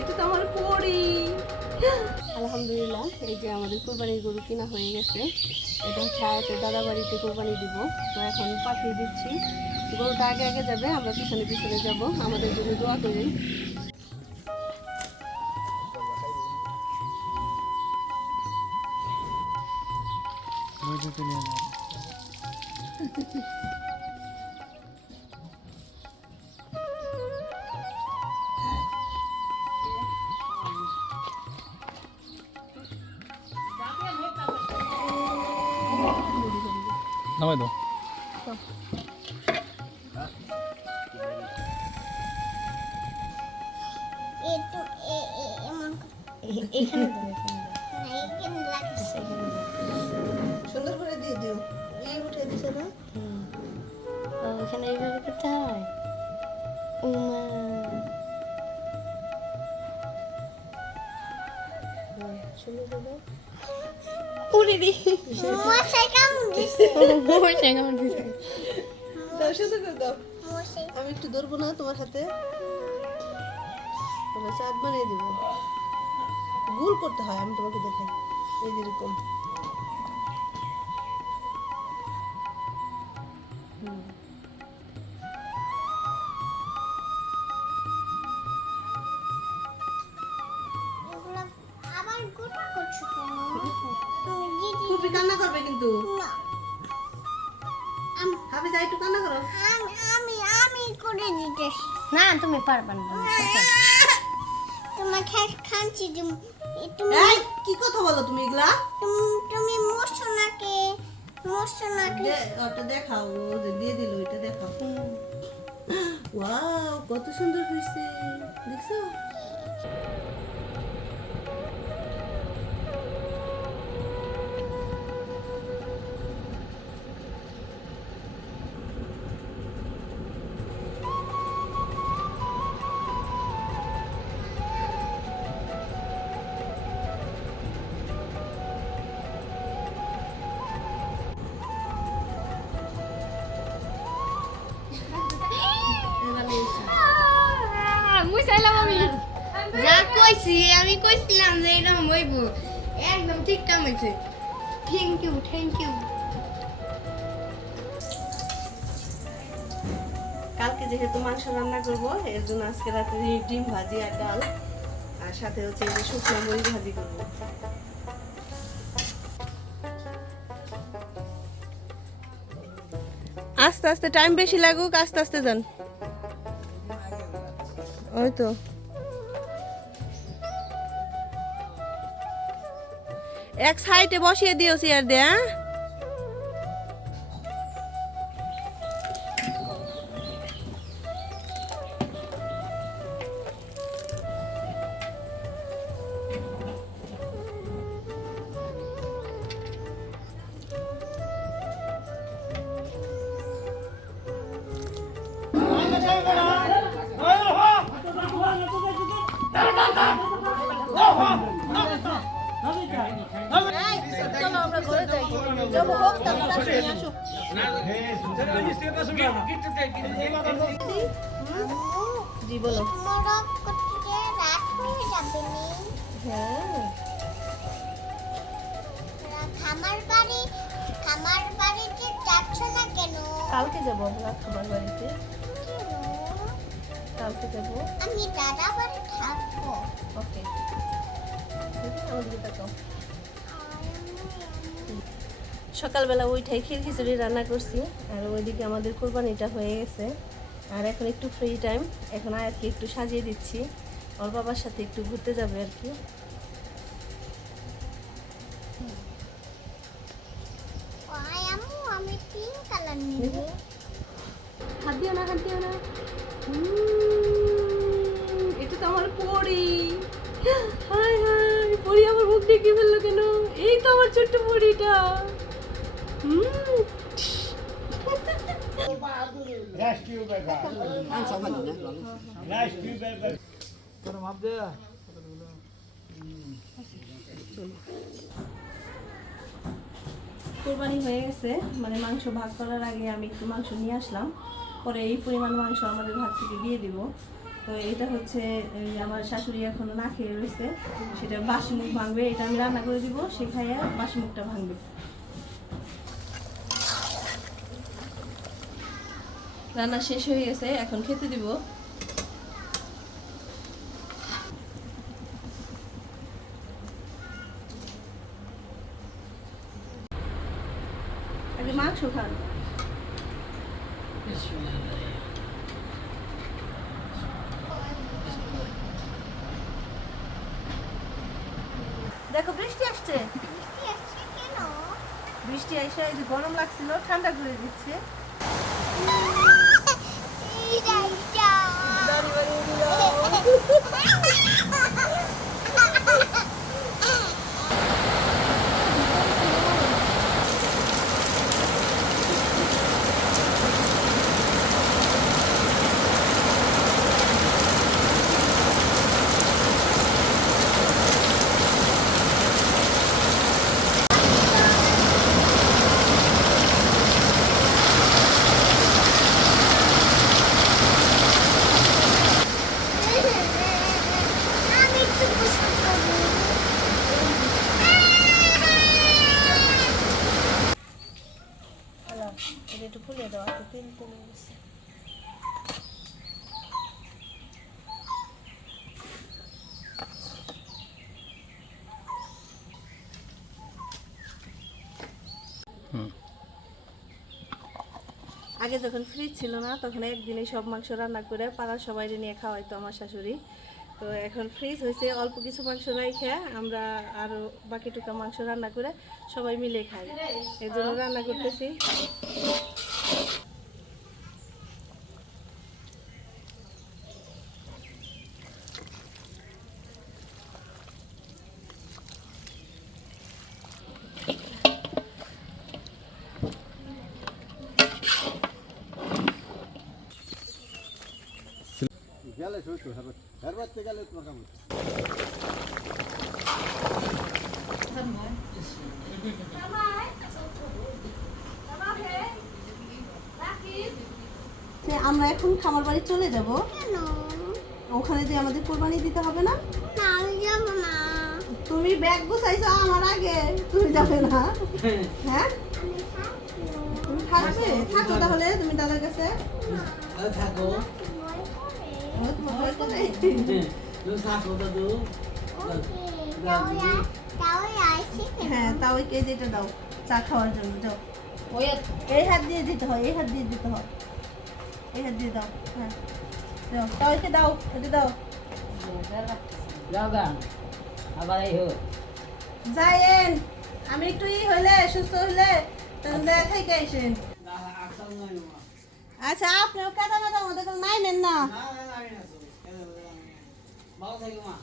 এটা তো আমার পরি। আলহামদুলিল্লাহ এই যে আমাদের কোরবানির গরু কিনা হয়ে গেছে। এটা হচ্ছে দাদা বাড়িতে কোরবানি দিব। তো এখন পাঠিয়ে দিচ্ছি। গরুটা আগে আগে যাবে আমরা পিছনে পিছনে যাব। আমাদের জন্য দোয়া করি এখানে লাগছে। সুন্দর করে দিয়ে দিও। এই উঠে দিছে না? এইভাবে করতে হয়? উমা সুন্দর করে। আমি একটু ধরবো না তোমার হাতে। তোমার চাঁদ বানিয়ে দিব। গোল করতে হয়, আমি তোমাকে দেখাই। এই যেরকম খুবই কান্না করবে কিন্তু। না আম- হাফিজ একটু কান্না করো। আমি আমি আমি করে দিতেছি। না তুমি পারবা না তোমার খাস খানছি তুমি কি কথা বলো তুমি এগুলা? তুমি- তুমি মোশনাকে মোশনাকে দে- ওটা দেখাও ও যে দিয়ে দিল ওইটা দেখাও। ওয়াও কত সুন্দর হয়েছে দেখছ? কইছি, আমি কইছিলাম যে এরকম হইব। একদম ঠিক কাম হয়েছে থ্যাংক ইউ থ্যাংক ইউ কালকে যেহেতু মাংস রান্না করব, এর জন্য আজকে রাতে ডিম ভাজি আর ডাল, আর সাথে হচ্ছে এই যে শুকনো মুড়ি ভাজি করব। আস্তে আস্তে টাইম বেশি লাগুক, আস্তে আস্তে যান। ওই তো। এক সাইডে বসিয়ে দিও চেয়ার দে হ্যাঁ জি বলো মোরগ করতে নি হ্যাঁ খামার বাড়ি খামার বাড়িতে যাচ্ছ না কেন কালকে যাব আমরা খাবার বাড়িতে। কালকে যাব। আমি দাদা বাড়ি থাকব ওকে আমার দিকে তাকাও সকালবেলা ওইটাই ক্ষীর খিচুড়ি রান্না করছি আর ওইদিকে আমাদের কোরবানিটা হয়ে গেছে। আর এখন একটু ফ্রি টাইম এখন আয়াতকে একটু সাজিয়ে দিচ্ছি। ওর বাবার সাথে একটু ঘুরতে যাবে আর কি। ওই আম্মু আমি পিঙ্ক কালার নিব। হাত দিও না হাত দিও না। এটা তো আমার পরি। হাই হাই পরি আমার মুখ দেখে ফেলল কেন? এই তো আমার ছোট্ট পরিটা। কোরবানি হয়ে গেছে মানে মাংস ভাগ করার আগে আমি একটু মাংস নিয়ে আসলাম। পরে এই পরিমাণ মাংস আমাদের ভাগ থেকে দিয়ে দিব। তো এটা হচ্ছে আমার শাশুড়ি এখনও না খেয়ে রয়েছে, সেটা বাসি মুখ ভাঙবে, এটা আমি রান্না করে দিব, সে খাইয়া বাসি মুখটা ভাঙবে। রান্না শেষ হয়ে গেছে এখন খেতে দিব। মাংস খান। দেখো বৃষ্টি আসছে। বৃষ্টি আসছে এই যে গরম লাগছিল ঠান্ডা করে দিচ্ছে। এই রাইটা আমি একটু গোসল করব এটা একটু খুলে দেওয়া তো তেল কমে গেছে আগে যখন ফ্রিজ ছিল না, তখন একদিনে সব মাংস রান্না করে পাড়ার সবাই নিয়ে খাওয়াইতো আমার শাশুড়ি। তো এখন ফ্রিজ হয়েছে অল্প কিছু মাংস খেয়ে আমরা আরও বাকি টুকা মাংস রান্না করে সবাই মিলে খাই। এই জন্য রান্না করতেছি। গেলে হেরবার হেরবারতে গেলে মোটামুটি যে আমরা এখন খামার বাড়ি চলে যাব। ওখানে যে আমাদের কোরবানি দিতে হবে না? না আমি যাব না তুমি ব্যাগ গুছাইছো আমার আগে তুমি যাবে না। হ্যাঁ? তুমি থাকবে? থাকো তাহলে তুমি দাদার কাছে। থাকো। হ্যাঁ তা ওই কেজিটা দাও। চা খাওয়ার জন্য যাও। এই হাত দিয়ে দিতে হয় এই হাত দিয়ে দিতে হয়। এই হাত দিয়ে দাও হ্যাঁ। দাও তাও একে দাও এটা দাও। আবার এই হোক যাইয়েন আমি একটু ই হইলে সুস্থ হইলে তখন দেখাই গাইছেন আচ্ছা আপনিও কেটে না দাও আমাদের নাই নেন না। 大人的时，茅台酒嘛。